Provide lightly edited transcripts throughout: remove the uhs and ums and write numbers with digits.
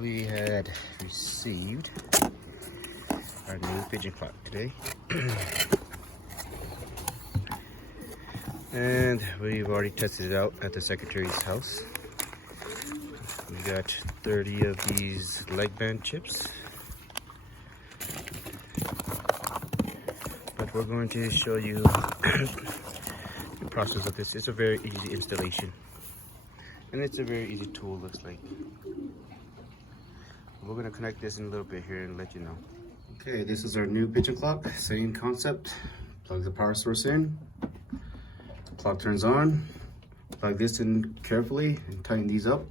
we had received our new pigeon clock today. And we've already tested it out at the secretary's house. We got 30 of these leg band chips. But we're going to show you the process of this. It's a very easy installation. And it's a very easy tool, looks like. We're going to connect this in a little bit here and let you know. Okay, this is our new pigeon clock. Same concept. Plug the power source in. The clock turns on. Plug this in carefully and tighten these up.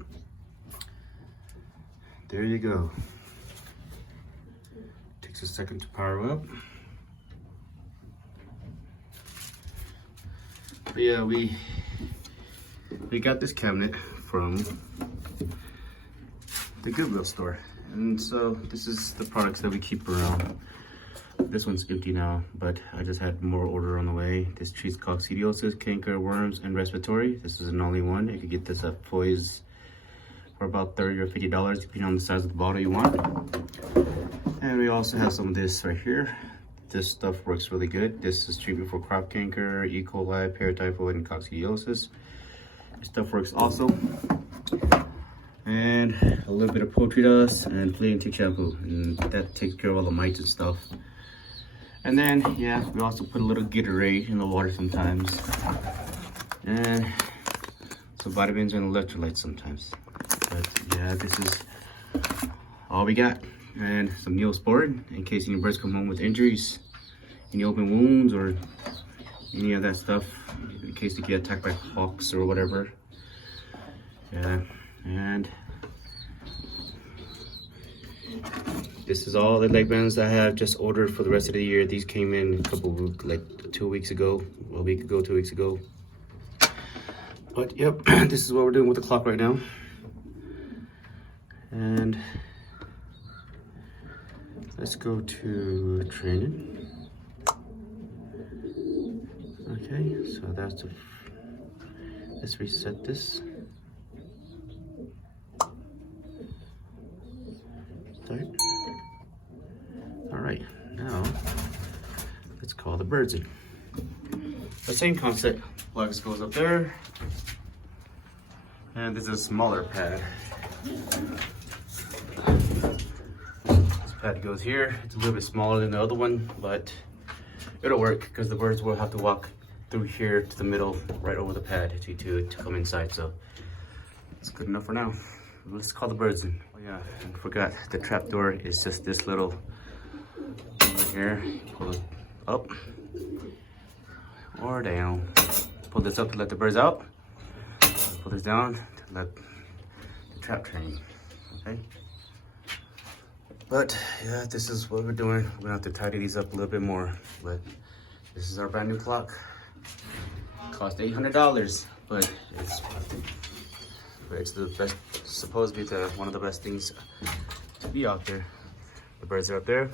There you go. Takes a second to power up. But yeah, we got this cabinet from the Goodwill store. And so this is the products that we keep around. This one's empty now, but I just had more order on the way. This treats coccidiosis, canker, worms, and respiratory. This is an only one. You could get this at Poise for about $30 or $50, depending on the size of the bottle you want. And we also have some of this right here. This stuff works really good. This is treatment for crop canker, E. coli, paratyphoid, and coccidiosis. This stuff works also. And a little bit of poultry dust and flea and tick shampoo, and that takes care of all the mites and stuff. And then, yeah, we also put a little Gatorade in the water sometimes, and some vitamins and electrolytes sometimes. But yeah, this is all we got. And some Neosporin in case any birds come home with injuries, any open wounds, or any of that stuff, in case they get attacked by hawks or whatever. Yeah. And this is all the leg bands I have just ordered for the rest of the year. These came in a couple of, like 2 weeks ago, a week ago, 2 weeks ago. But yep, this is what we're doing with the clock right now. And let's go to training. Okay, so that's the, let's reset this. Start. All right, now let's call the birds in. The same concept. Plugs goes up there, and this is a smaller pad. This pad goes here. It's a little bit smaller than the other one, but it'll work because the birds will have to walk through here to the middle, right over the pad to come inside. So it's good enough for now. Let's call the birds in. Oh yeah, I forgot, the trap door is just this little right here. Pull it up or down. Pull this up to let the birds out. Pull this down to let the trap train. Okay. But yeah, this is what we're doing. We're gonna have to tidy these up a little bit more. But this is our brand new clock. Cost $800, but it's the best, supposed to be one of the best things to be out there. The birds are up there.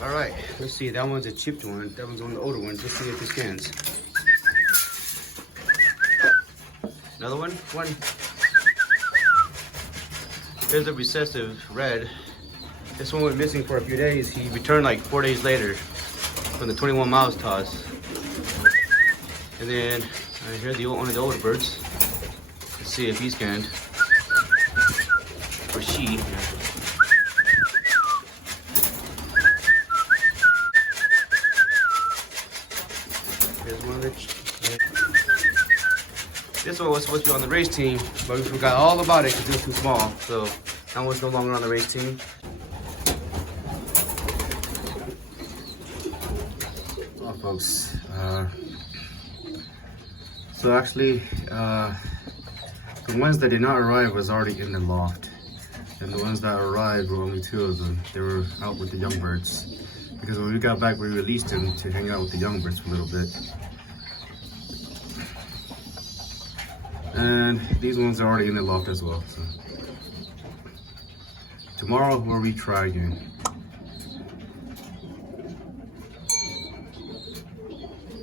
All right, let's see. That one's a chipped one. That one's one of the older ones. Let's see if this scans. Another one. Here's a recessive red. This one was missing for a few days. He returned like 4 days later from the 21 miles toss. And then here's one of the older birds. Let's see if he scanned. Or she. This one was supposed to be on the race team, but we forgot all about it because it was too small. So that one's no longer on the race team. Well, folks, so actually, the ones that did not arrive was already in the loft, and the ones that arrived were only 2 of them. They were out with the young birds, because when we got back, we released them to hang out with the young birds for a little bit. And these ones are already in the loft as well. So tomorrow we'll retry again.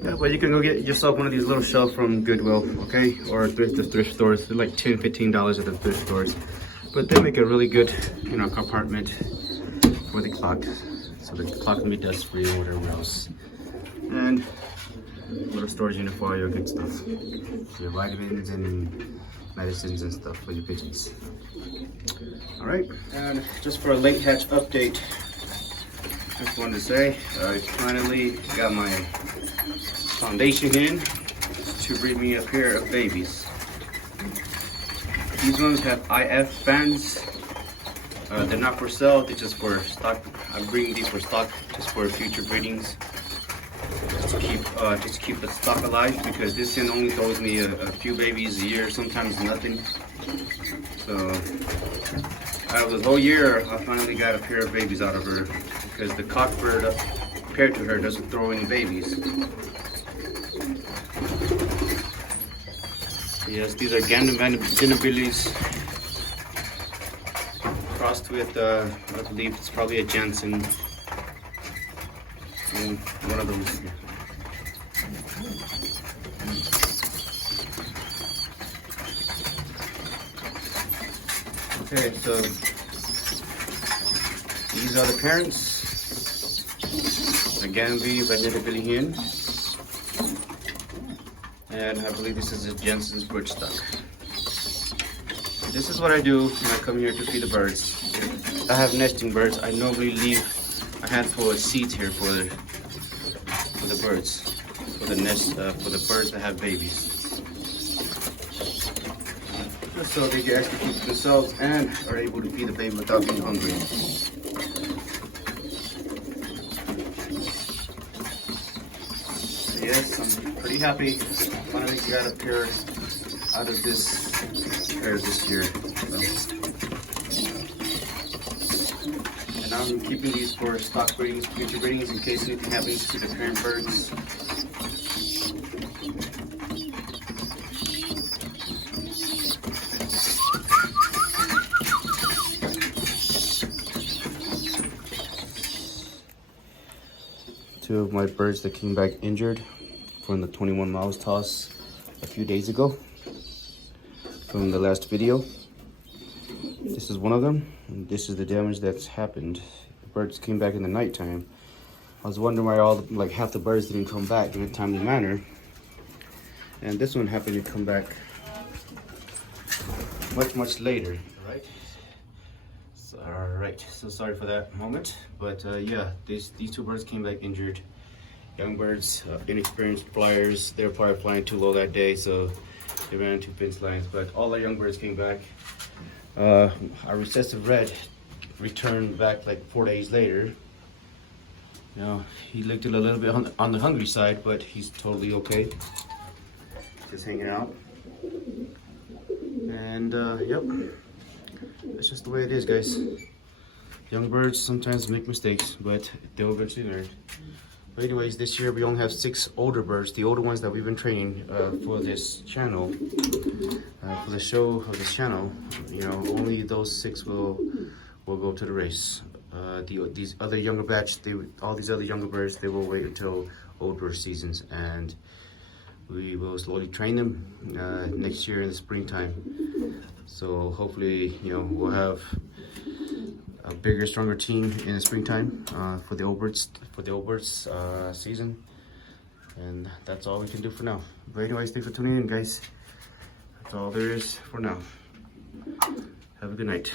Yeah, but you can go get yourself one of these little shelves from Goodwill, okay? Or thrift stores. They're like $10, $15 at the thrift stores. But they make a really good, you know, compartment for the clock. So the clock can be dust free or whatever else. And a little storage unit for all your good stuff. Your vitamins and medicines and stuff for your pigeons. All right, and just for a late hatch update, just wanted to say, I finally got my foundation in to bring me a pair of babies. These ones have IF bands. They're not for sale, they're just for stock. I'm bringing these for stock, just for future breedings. Just to keep the stock alive, because this hen only throws me a few babies a year, sometimes nothing. So out of the whole year, I finally got a pair of babies out of her, because the cockbird paired to her doesn't throw any babies. Yes, these are Gaby Vandenabeele crossed with, I believe it's probably a Jansen. And one of them is here. Okay, so these are the parents. A Gaby Vandenabeele hen. And I believe this is a Jensen's bird stock. This is what I do when I come here to feed the birds. If I have nesting birds, I normally leave a handful of seeds here for the birds, for the nest, for the birds that have babies. So they can actually keep themselves and are able to feed the baby without being hungry. So yes, I'm pretty happy. Finally got a pair out of this pair this year. And I'm keeping these for stock breedings, future breedings, in case anything happens to the parent birds. Two of my birds that came back injured from the 21 miles toss a few days ago from the last video. This is one of them, and this is the damage that's happened. The birds came back in the nighttime. I was wondering why like half the birds didn't come back in a timely manner, and this one happened to come back much later. Alright, so sorry for that moment, but yeah, these two birds came back injured. Young birds, inexperienced flyers. They were probably flying too low that day, so they ran into fence lines. But all the young birds came back. Our recessive red returned back like 4 days later. You know, he looked a little bit on the hungry side, but he's totally okay. Just hanging out. And yep, that's just the way it is, guys. Young birds sometimes make mistakes, but they'll eventually learn. But anyways, this year we only have 6 older birds, the older ones that we've been training for this channel, for the show of this channel. You know, only those 6 will go to the race. These other younger batch, all these other younger birds, they will wait until old bird seasons, and we will slowly train them next year in the springtime. So hopefully, you know, we'll have a bigger, stronger team in the springtime for the old birds season. And that's all we can do for now. But anyways, thanks for tuning in, guys. That's all there is for now. Have a good night.